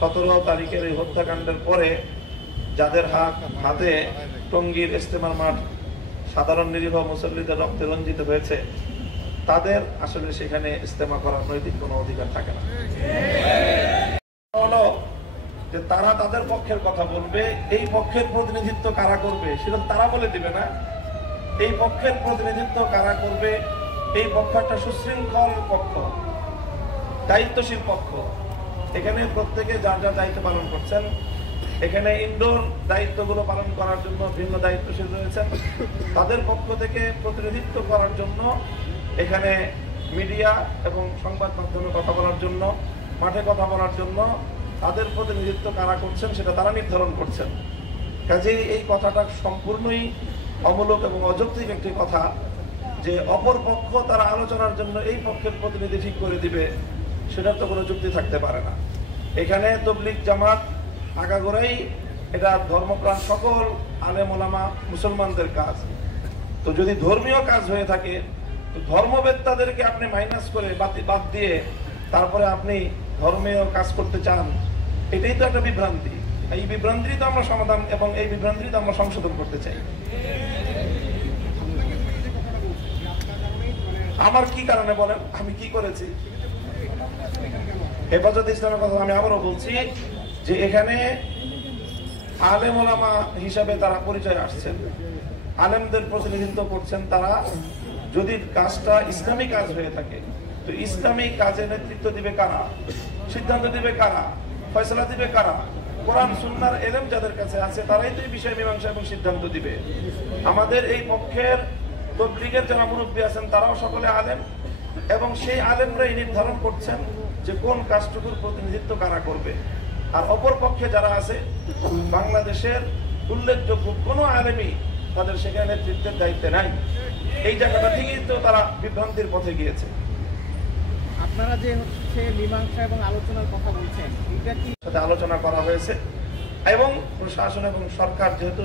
17 তারিখের এই হত্যাকাণ্ডের পরে যাদের হাতে টঙ্গীর ইজতেমার মাঠ সাধারণ নিরীহ মুসল্লিদের রক্তে রঞ্জিত হয়েছে, তাদের আসলে সেখানে ইজতেমা করার নৈতিক কোনো অধিকার থাকে না। হলো যে তারা তাদের পক্ষের কথা বলবে, এই পক্ষের প্রতিনিধিত্ব কারা করবে সেটা তারা বলে দিবে না। এই পক্ষের প্রতিনিধিত্ব কারা করবে, এই পক্ষ একটা সুশৃঙ্খল পক্ষ, দায়িত্বশীল পক্ষ। এখানে প্রত্যেকে যার যার দায়িত্ব পালন করছেন। এখানে ইনডোর দায়িত্বগুলো পালন করার জন্য ভিন্ন দায়িত্বশীল রয়েছেন। তাদের পক্ষ থেকে প্রতিনিধিত্ব করার জন্য এখানে মিডিয়া এবং সংবাদ মাধ্যমে কথা বলার জন্য, মাঠে কথা বলার জন্য তাদের প্রতিনিধিত্ব কারা করছেন সেটা তারা নির্ধারণ করছেন। কাজেই এই কথাটা সম্পূর্ণই অমূলক এবং অযৌক্তিক একটি কথা যে অপর পক্ষ তারা আলোচনার জন্য এই পক্ষের প্রতিনিধি ঠিক করে দিবে, সেটার তো কোনো যুক্তি থাকতে পারে না। এখানে তাবলীগ জামাত আগাগোড়াই এটা ধর্মপ্রাণ সকল আলেম ওলামা মুসলমানদের কাজ। তো যদি ধর্মীয় কাজ হয়ে থাকে, তো ধর্মবেত্তাদেরকে আপনি মাইনাস করে বাদ দিয়ে তারপরে আপনি ধর্মীয় কাজ করতে চান, এটাই তো একটা বিভ্রান্তি। এই বিভ্রান্তিই তো আমরা সমাধান এবং এই বিভ্রান্তিই তো আমরা সংশোধন করতে চাই। আমার কি কারণে বলেন, আমি কি করেছি? হেফাজত ইসলামের কথা আমি আবারও বলছি যে এখানে আলেম ওলামা হিসাবে তারা পরিচয় আসছেন, আলেমদের প্রতিনিধিত্ব করছেন। তারা যদি কাজটা ইসলামী কাজ হয়ে থাকে, তো ইসলামী কাজে নেতৃত্ব দিবে কারা, সিদ্ধান্ত দিবে কারা, ফয়সালা দিবে কারা? কোরআন সুন্নাহর এলেম যাদের কাছে আছে তারাই তো এই বিষয় মীমাংসা এবং সিদ্ধান্ত দিবে। আমাদের এই পক্ষের তাবলীগের যারা মুরব্বী আছেন তারাও সকলে আলেম, এবং সেই আলেমরাই নির্ধারণ করছেন যে কোন কাজটুকুর প্রতিনিধিত্ব কারা করবে। আর অপর পক্ষে যারা আছে, বাংলাদেশের উল্লেখযোগ্য কোনো আলেমই তাদের সেখানে নেতৃত্বের দায়িত্বে নাই। এই জায়গাটা থেকেই তো তারা বিভ্রান্তির পথে গিয়েছে। আপনারা যে হচ্ছে মীমাংসা এবং আলোচনার কথা বলছেন, এটা কি সাথে আলোচনা করা হয়েছে এবং প্রশাসন এবং সরকার যেহেতু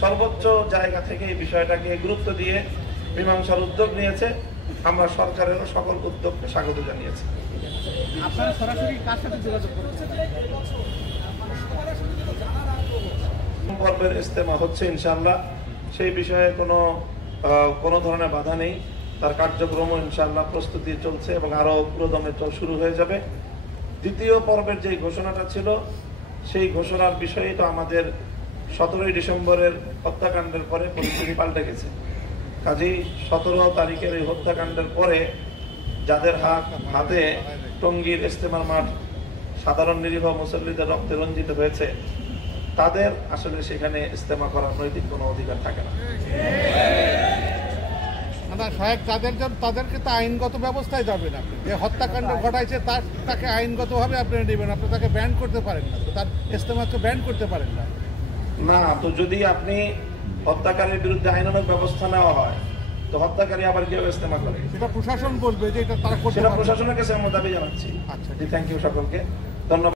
সর্বোচ্চ জায়গা থেকে এই বিষয়টাকে গুরুত্ব দিয়ে মীমাংসার উদ্যোগ নিয়েছে, আমরা সরকারেরও সকল উদ্যোগকে স্বাগত জানিয়েছি। আপনারা সরাসরি কার সাথে যোগাযোগ করছেন? পর্বের ইজতেমা হচ্ছে ইনশাআল্লাহ, সেই বিষয়ে কোনো ধরনের বাধা নেই। তার কার্যক্রমও ইনশাআল্লাহ প্রস্তুতি চলছে এবং আরো পুরোদমে শুরু হয়ে যাবে। দ্বিতীয় পর্বের যে ঘোষণাটা ছিল, সেই ঘোষণার বিষয়ে তো আমাদের 17 ডিসেম্বরের হত্যাকাণ্ডের পরে পরিস্থিতি পাল্টে গেছে। কাজেই 17 তারিখের এই হত্যাকাণ্ডের পরে যাদের হাতে টঙ্গীর ইজতেমার মাঠ সাধারণ নিরীহ মুসল্লিদের রক্তে রঞ্জিত হয়েছে, তাদের আসলে সেখানে ইজতেমা করার নৈতিক কোনো অধিকার থাকে না। তাদেরকে তো আইনগত ব্যবস্থায় যাবেন। আপনি যে হত্যাকাণ্ড ঘটাইছে তাকে আইনগতভাবে আপনি নেবেন, আপনি তাকে ব্যান করতে পারেন না, তো তার ইজতেমাকে ব্যান করতে পারেন না। না, তো যদি আপনি হত্যাকারীর বিরুদ্ধে আইনানুগ ব্যবস্থা নেওয়া হয়, তো হত্যাকারী আবার কিভাবে ইজতেমা করে? সেটা প্রশাসন বলবে যে এটা তারা করতে পারে। সেটা প্রশাসনের কাছে আমরা দাবি জানাচ্ছি। আচ্ছা, থ্যাংক ইউ সকলকে, ধন্যবাদ।